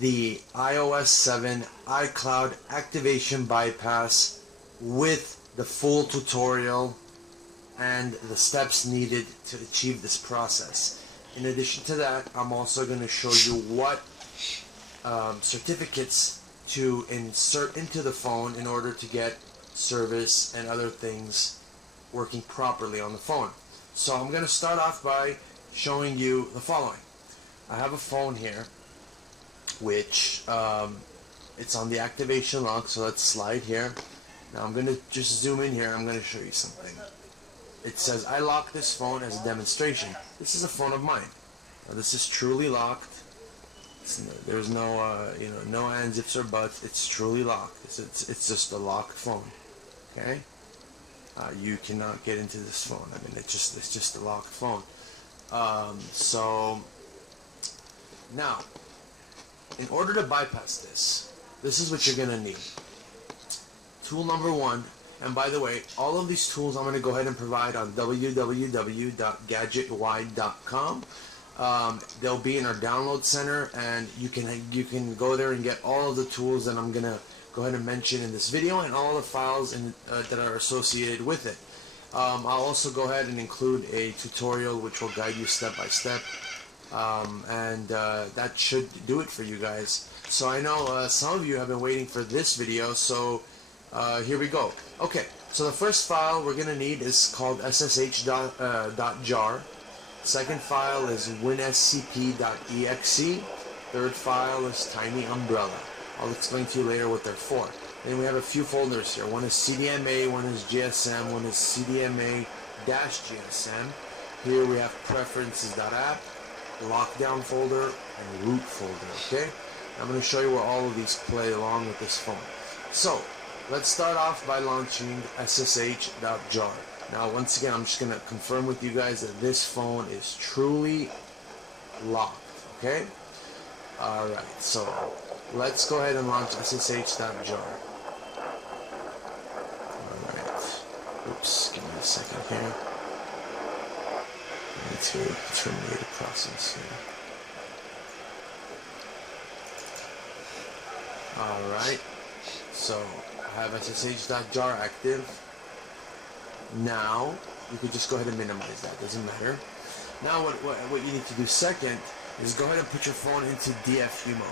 the iOS 7 iCloud activation bypass with the full tutorial and the steps needed to achieve this process. In addition to that, I'm also going to show you what certificates to insert into the phone in order to get service and other things working properly on the phone. So I'm going to start off by showing you the following. I have a phone here which it's on the activation log, so let's slide here. Now I'm going to just zoom in here. I'm going to show you something. It says I locked this phone as a demonstration. This is a phone of mine. Now, this is truly locked. There's no no ands, ifs, or buts. It's truly locked. It's just a locked phone. Okay. You cannot get into this phone. I mean, it's just a locked phone. So now, in order to bypass this is what you're gonna need. Tool number one, and by the way, all of these tools I'm gonna go ahead and provide on www.gadgetwide.com. They'll be in our download center, and you can go there and get all of the tools that I'm gonna go ahead and mention in this video, and all the files that are associated with it. I'll also go ahead and include a tutorial which will guide you step by step, and that should do it for you guys. So I know some of you have been waiting for this video, so here we go. Okay, so the first file we're gonna need is called ssh.jar. Second file is winSCP.exe. Third file is tiny umbrella. I'll explain to you later what they're for. Then we have a few folders here. One is CDMA, one is GSM, one is CDMA-GSM. Here we have preferences.app, lockdown folder, and root folder. Okay? I'm going to show you where all of these play along with this phone. So let's start off by launching ssh.jar. Now, once again, I'm just going to confirm with you guys that this phone is truly locked. Okay? Alright, so let's go ahead and launch ssh.jar. Alright. Oops, give me a second here. I need to terminate the process here. Alright. So, I have ssh.jar active. Now, you could just go ahead and minimize that. Doesn't matter. Now, what you need to do second is go ahead and put your phone into DFU mode.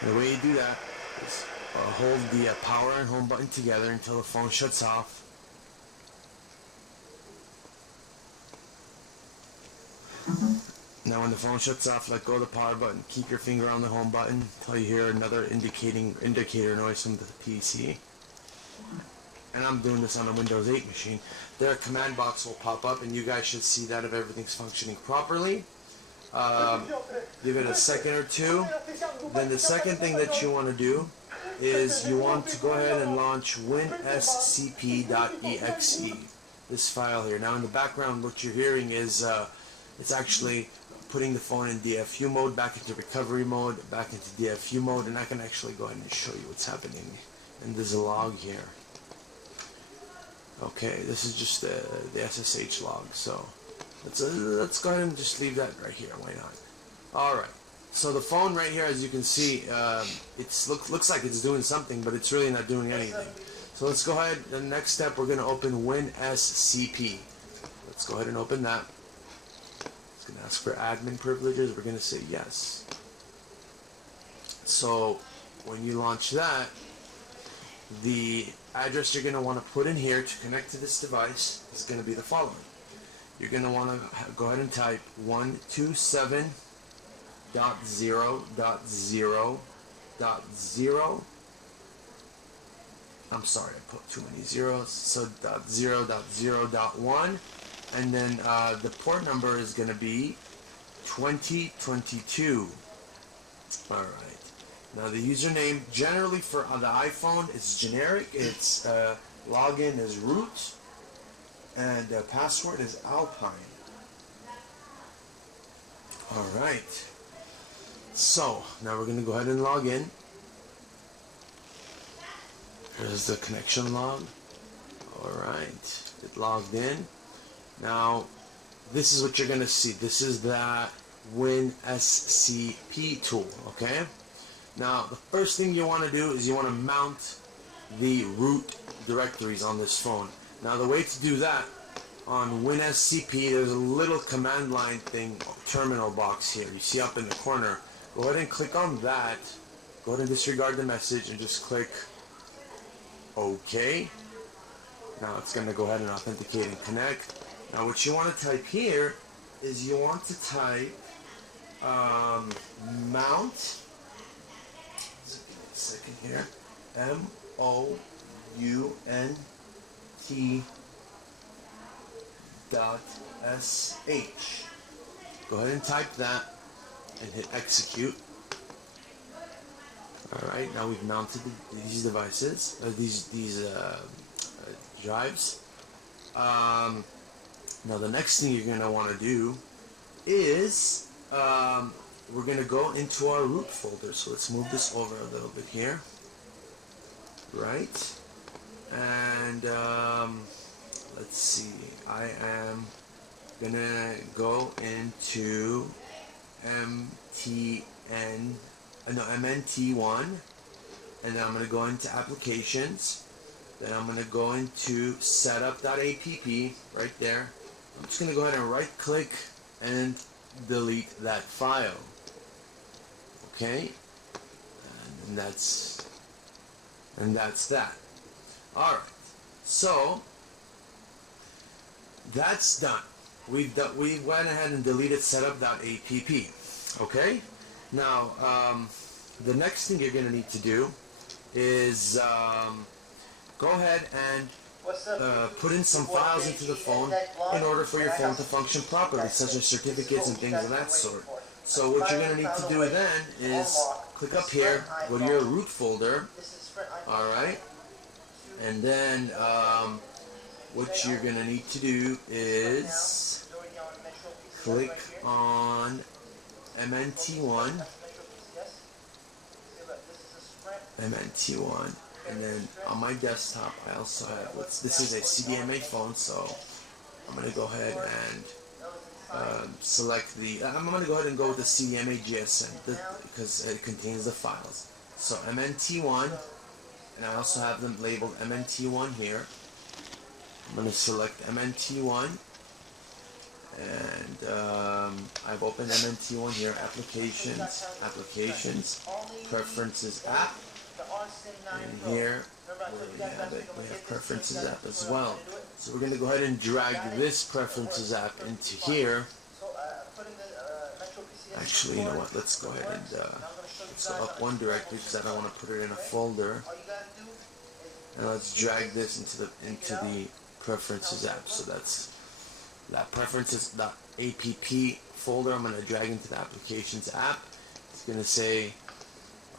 And the way you do that is hold the power and home button together until the phone shuts off. Now when the phone shuts off, let go of the power button. Keep your finger on the home button until you hear another indicator noise from the PC. And I'm doing this on a Windows 8 machine. Their command box will pop up, and you guys should see that if everything's functioning properly. Give it a second or two. Then the second thing that you want to do is you want to go ahead and launch winSCP.exe, this file here. Now in the background what you're hearing is it's actually putting the phone in DFU mode, back into recovery mode, back into DFU mode, and I can actually go ahead and show you what's happening. And there's a log here. Okay, this is just the SSH log, so let's go ahead and just leave that right here. Why not? Alright, so the phone right here, as you can see, it looks like it's doing something, but it's really not doing anything. So let's go ahead. The next step, we're going to open winSCP. Let's go ahead and open that. It's going to ask for admin privileges. We're going to say yes. So when you launch that, the address you're going to want to put in here to connect to this device is going to be the following. You're going to want to go ahead and type 127.0.0.0. I'm sorry, I put too many zeros. So .0.0.1, and then the port number is going to be 2022. All right. Now the username generally for the iPhone is generic. It's login is root, and password is alpine. Alright, so now we're going to go ahead and log in. Here's the connection log. Alright, it logged in. Now this is what you're going to see. This is that winSCP tool, okay? Now, the first thing you want to do is you want to mount the root directories on this phone. Now, the way to do that, on winSCP, there's a little command line thing, terminal box here. You see up in the corner. Go ahead and click on that. Go ahead and disregard the message and just click OK. Now it's going to go ahead and authenticate and connect. Now what you want to type here is you want to type mount. So give me a second here. mount.sh. Go ahead and type that and hit execute. Alright, now we've mounted these devices, these drives. Now the next thing you're going to want to do is we're going to go into our root folder. So let's move this over a little bit here. Right. And let's see. I am going to go into MNT1, and then I'm going to go into applications. Then I'm going to go into setup.app right there. I'm just going to go ahead and right click and delete that file. Okay, and that's that. Alright, so that's done. We went ahead and deleted setup.app. Okay, now the next thing you're going to need to do is go ahead and put in some files into the phone in order for your phone to function properly, such as certificates and things of that sort. So what you're going to need to do then is click up here, go to your root folder, alright, and then what you're going to need to do is click on MNT1, and then on my desktop I also have, this is a CDMA phone, so I'm going to go ahead and select I'm going to go ahead and go with the CDMA GSM because it contains the files. So MNT1, and I also have them labeled MNT1 here. I'm going to select MNT1, and I've opened MNT1 here, applications, preferences app, and here we have preferences app as well. So we're going to go ahead and drag this preferences app into here. Actually, you know what, let's go ahead and let's go up one directory because I don't want to put it in a folder. And let's drag this into the preferences app. So that's that preferences.app folder. I'm going to drag into the applications app. It's going to say,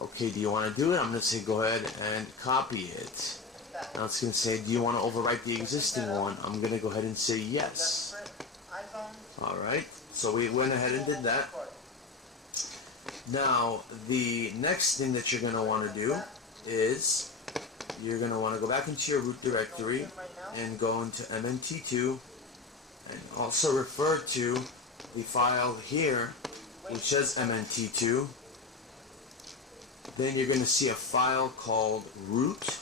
okay, do you want to do it? I'm going to say go ahead and copy it. Now it's going to say, do you want to overwrite the existing one? I'm going to go ahead and say yes. Alright, so we went ahead and did that. Now the next thing that you're going to want to do is you're going to want to go back into your root directory and go into MNT2 and also refer to the file here which says MNT2. Then you're going to see a file called root.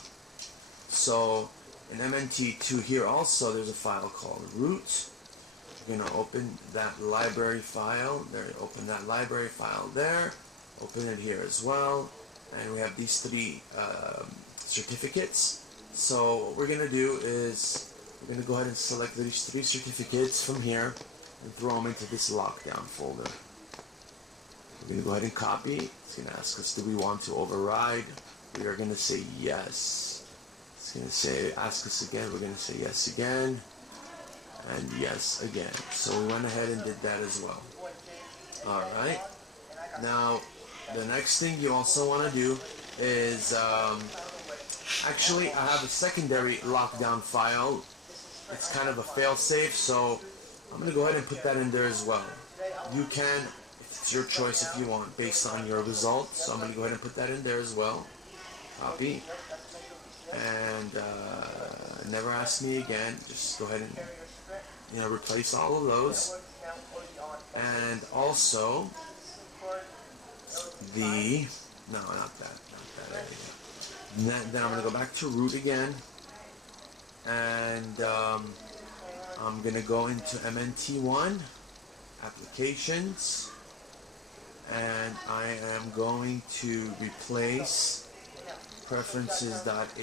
So in MNT2 here also there's a file called root. You're going to open that library file. There, open that library file there. Open it here as well. And we have these three certificates. So what we're going to do is we're going to go ahead and select these three certificates from here and throw them into this lockdown folder. We're going to go ahead and copy. It's going to ask us, do we want to override? We are going to say yes. It's going to say, ask us again. We're going to say yes again. And yes again. So we went ahead and did that as well. Alright. Now, the next thing you also want to do is, actually I have a secondary lockdown file. It's kind of a fail-safe, so I'm going to go ahead and put that in there as well. You can, it's your choice if you want, based on your results. So I'm going to go ahead and put that in there as well. Copy. And never ask me again. Just go ahead and replace all of those. And also the No, not that area. Then I'm going to go back to root again, and I'm going to go into MNT1, applications, and I am going to replace preferences.app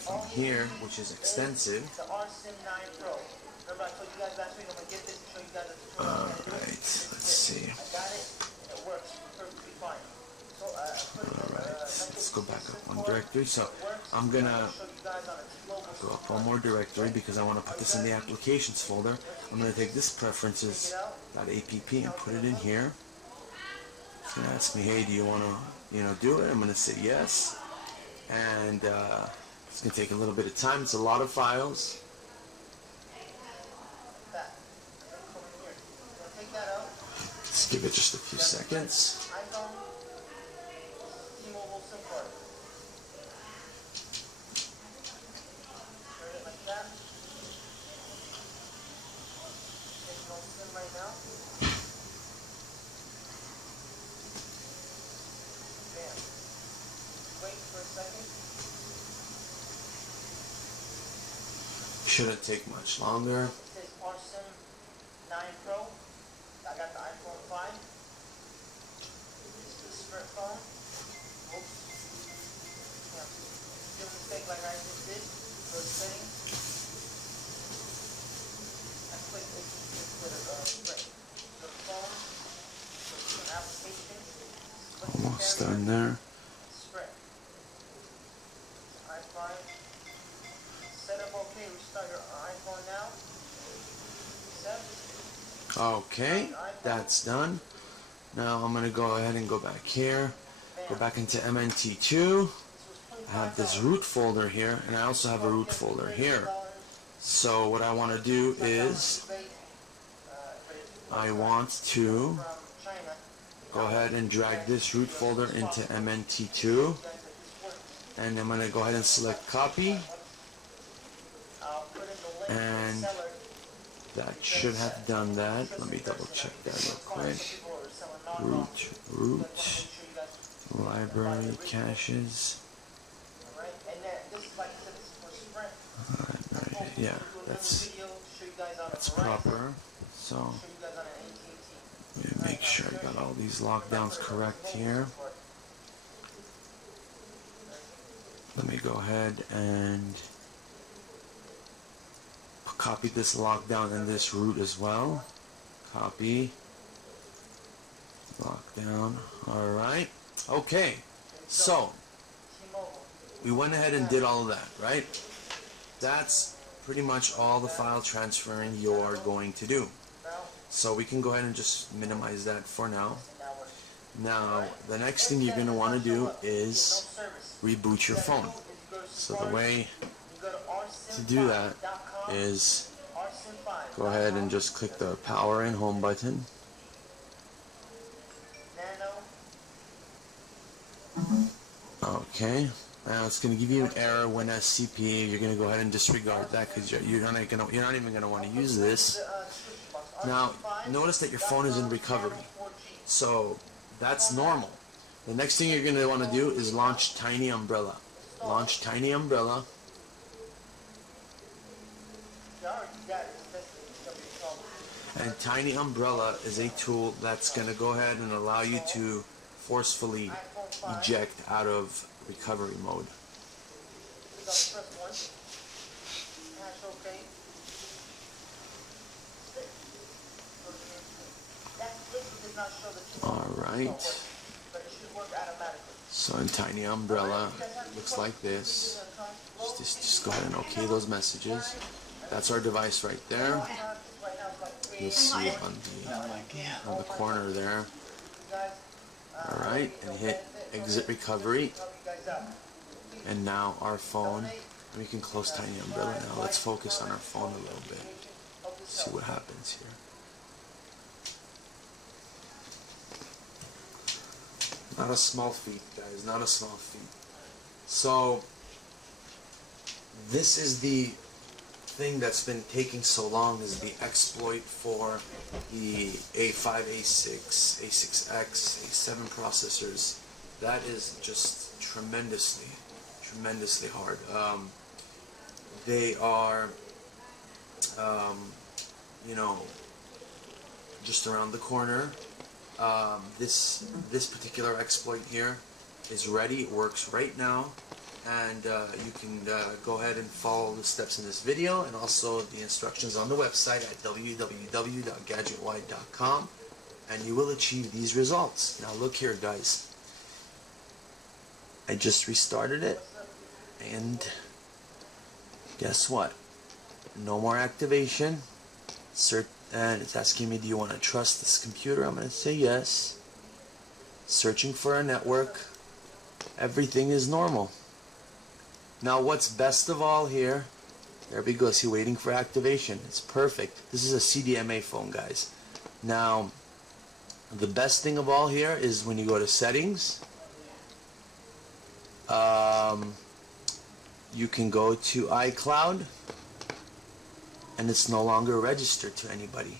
from here, which is extensive. Alright, let's see. Alright, let's go back up one directory. So I'm gonna go up one more directory because I want to put this in the applications folder. I'm gonna take this preferences.app and put it in here. It's gonna ask me, hey, do you want to, do it? I'm gonna say yes. And it's going to take a little bit of time. It's a lot of files. Let's give it just a few seconds. Shouldn't take much longer. This is Awesome 9 Pro. I got the iPhone 5. This is the Sprint phone. Oops. Yeah. Do a mistake like I just did. Go to settings. I clicked it instead of Sprint. Go to phone. Go to application. Almost done there. Sprint. iPhone. Setup OK, restart your iPhone now. Okay, that's done. Now I'm going to go ahead and go back here. Go back into MNT2. I have this root folder here, and I also have a root folder here. So what I want to do is I want to go ahead and drag this root folder into MNT2. And I'm going to go ahead and select copy. And that should have done that. Let me double check that real quick. Root, library, caches. Right, yeah, that's proper. So let me make sure I got all these lockdowns correct here. Let me go ahead and copy this lockdown in this root as well. Copy. Lockdown. Alright. Okay. So, we went ahead and did all of that, right? That's pretty much all the file transferring you're going to do. So we can go ahead and just minimize that for now. Now, the next thing you're going to want to do is reboot your phone. So the way to do that is go ahead and just click the power and home button. Okay, now it's going to give you an error winSCP. You're going to go ahead and disregard that because you're not even going to want to use this. Now, notice that your phone is in recovery, so that's normal. The next thing you're going to want to do is launch Tiny Umbrella. Launch Tiny Umbrella. And Tiny Umbrella is a tool that's going to go ahead and allow you to forcefully eject out of recovery mode. Alright. So in Tiny Umbrella, it looks like this. Just go ahead and OK those messages. That's our device right there. You'll see it on the corner there. Alright, and hit exit recovery. And now our phone, we can close Tiny Umbrella now. Let's focus on our phone a little bit. See what happens here. Not a small feat, guys, not a small feat. So, this is the thing that's been taking so long, is the exploit for the A5, A6, A6X, A7 processors. that is just tremendously hard. They are, you know, just around the corner. This particular exploit here is ready. It works right now, and you can go ahead and follow the steps in this video and also the instructions on the website at www.gadgetwide.com, and you will achieve these results. Now look here, guys. I just restarted it, and guess what? No more activation. And it's asking me, do you want to trust this computer? I'm going to say yes. Searching for a network. Everything is normal. Now what's best of all here, there we go, see, waiting for activation. It's perfect. This is a CDMA phone, guys. Now, the best thing of all here is when you go to settings, you can go to iCloud, and it's no longer registered to anybody.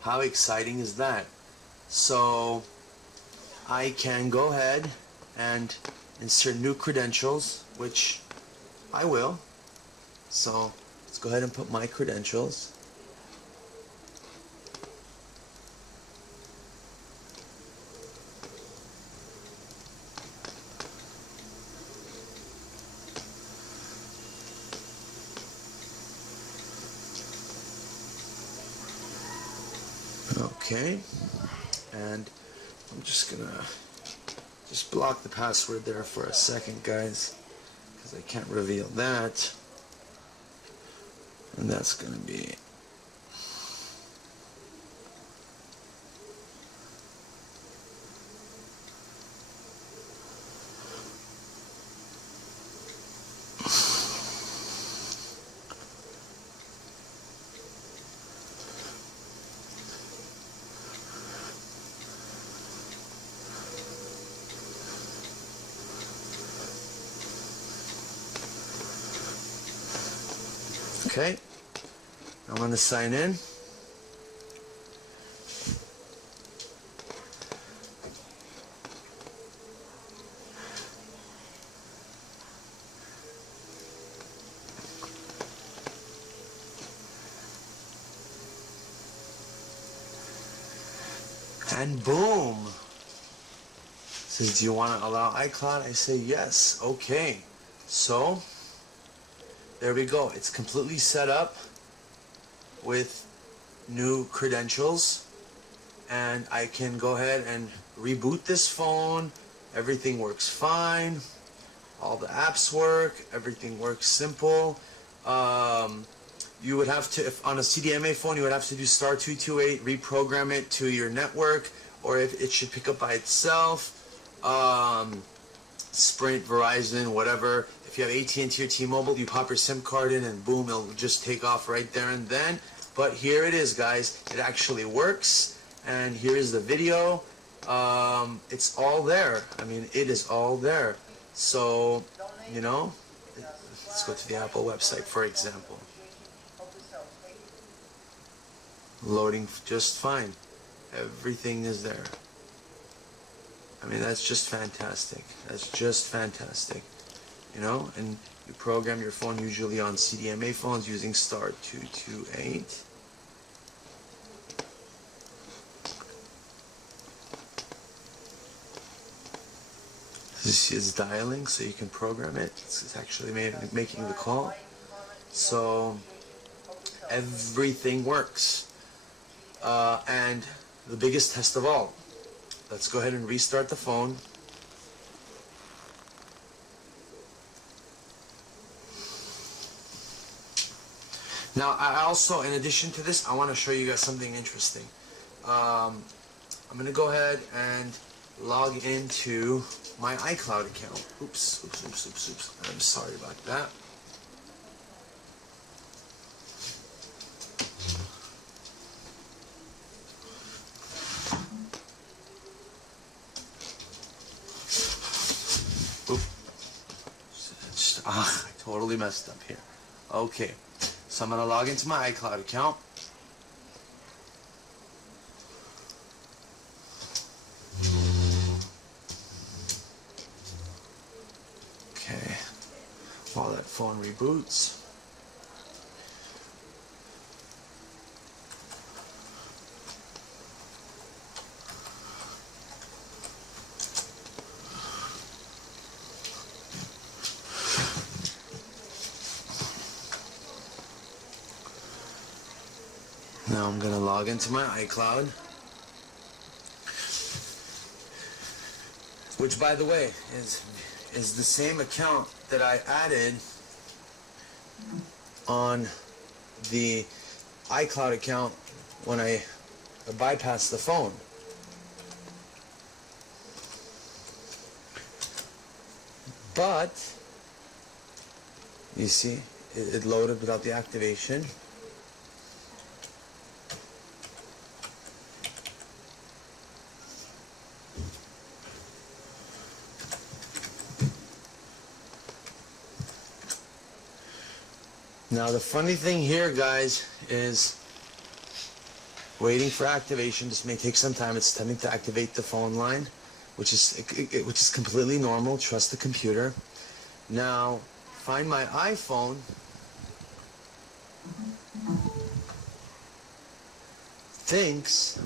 How exciting is that? So I can go ahead and insert new credentials, which I will. So let's go ahead and put my credentials. Okay, and I'm just gonna block the password there for a second, guys, because I can't reveal that. And that's gonna be okay. I'm going to sign in. And boom. It says, do you want to allow iCloud? I say yes. Okay. So there we go. It's completely set up with new credentials, and I can go ahead and reboot this phone. Everything works fine. All the apps work. Everything works simple. You would have to, if on a CDMA phone, you would have to do *228, reprogram it to your network, or if it should pick up by itself. Sprint, Verizon, whatever. If you have AT&T or T-Mobile, you pop your SIM card in and boom, it'll just take off right there and then. But here it is, guys. It actually works, and here is the video. It's all there. I mean, it is all there. So, you know, let's go to the Apple website, for example. Loading just fine. Everything is there. I mean, that's just fantastic. That's just fantastic. You know, and you program your phone usually on CDMA phones using *228. This is dialing, so you can program it. It's actually making the call. So everything works. And the biggest test of all. Let's go ahead and restart the phone. Now, I also, in addition to this, I want to show you guys something interesting. I'm going to go ahead and log into my iCloud account. Oops. I'm sorry about that. I totally messed up here. Okay, so I'm going to log into my iCloud account. while that phone reboots. Now I'm going to log into my iCloud, which, by the way, is the same account that I added on the iCloud account when I bypassed the phone. But you see, it loaded without the activation. Now the funny thing here, guys, is waiting for activation. This may take some time. It's tending to activate the phone line, which is completely normal. Trust the computer. Now find my iPhone. Thinks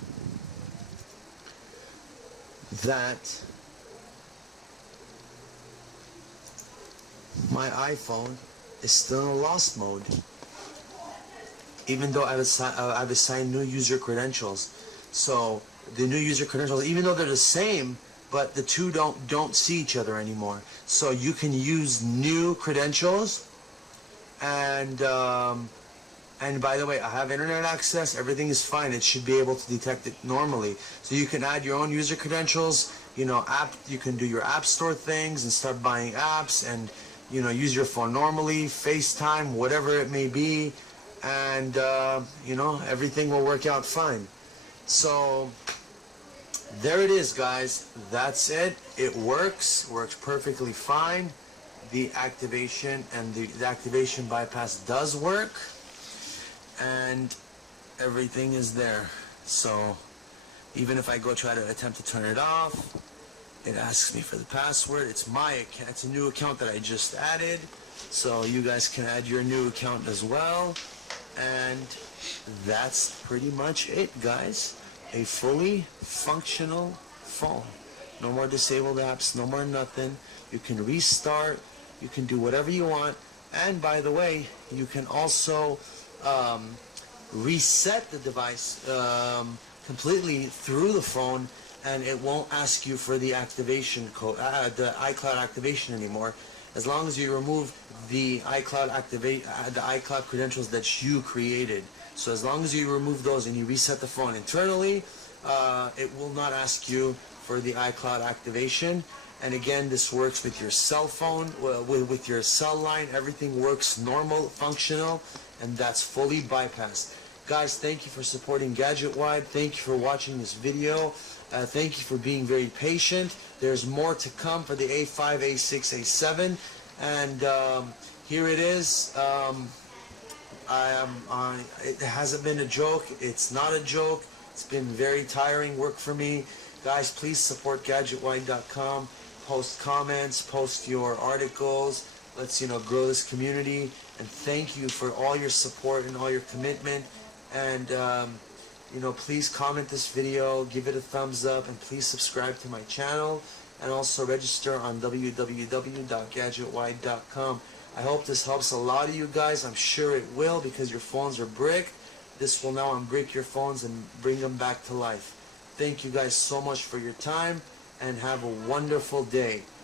that my iPhone is still in lost mode, even though I've assigned new user credentials. So the new user credentials, even though they're the same, but the two don't see each other anymore. So you can use new credentials, and by the way, I have internet access. Everything is fine. It should be able to detect it normally. So you can add your own user credentials. You know, you can do your app store things and start buying apps, and you know, use your phone normally, FaceTime, whatever it may be, and you know, everything will work out fine. So there it is, guys. That's it. It works perfectly fine. The activation and the activation bypass does work, and everything is there. So even if I go try to attempt to turn it off, it asks me for the password. It's my account. It's a new account that I just added, so you guys can add your new account as well. And that's pretty much it, guys. A fully functional phone. No more disabled apps, no more nothing. You can restart, you can do whatever you want. And by the way, you can also reset the device completely through the phone, and it won't ask you for the activation code, the iCloud activation anymore, as long as you remove the iCloud credentials that you created. So as long as you remove those and you reset the phone internally, it will not ask you for the iCloud activation. And again, this works with your cell phone, with your cell line. Everything works normal, functional, and that's fully bypassed. Guys, thank you for supporting GadgetWide. Thank you for watching this video. Thank you for being very patient. There's more to come for the A5, A6, A7, and here it is. It hasn't been a joke. It's not a joke. It's been very tiring work for me. Guys, please support GadgetWide.com. Post comments, post your articles. Let's grow this community. And thank you for all your support and all your commitment. And please comment this video, give it a thumbs up, and please subscribe to my channel, and also register on www.gadgetwide.com. I hope this helps a lot of you guys. I'm sure it will, because your phones are brick. This will now unbrick your phones and bring them back to life. Thank you guys so much for your time, and have a wonderful day.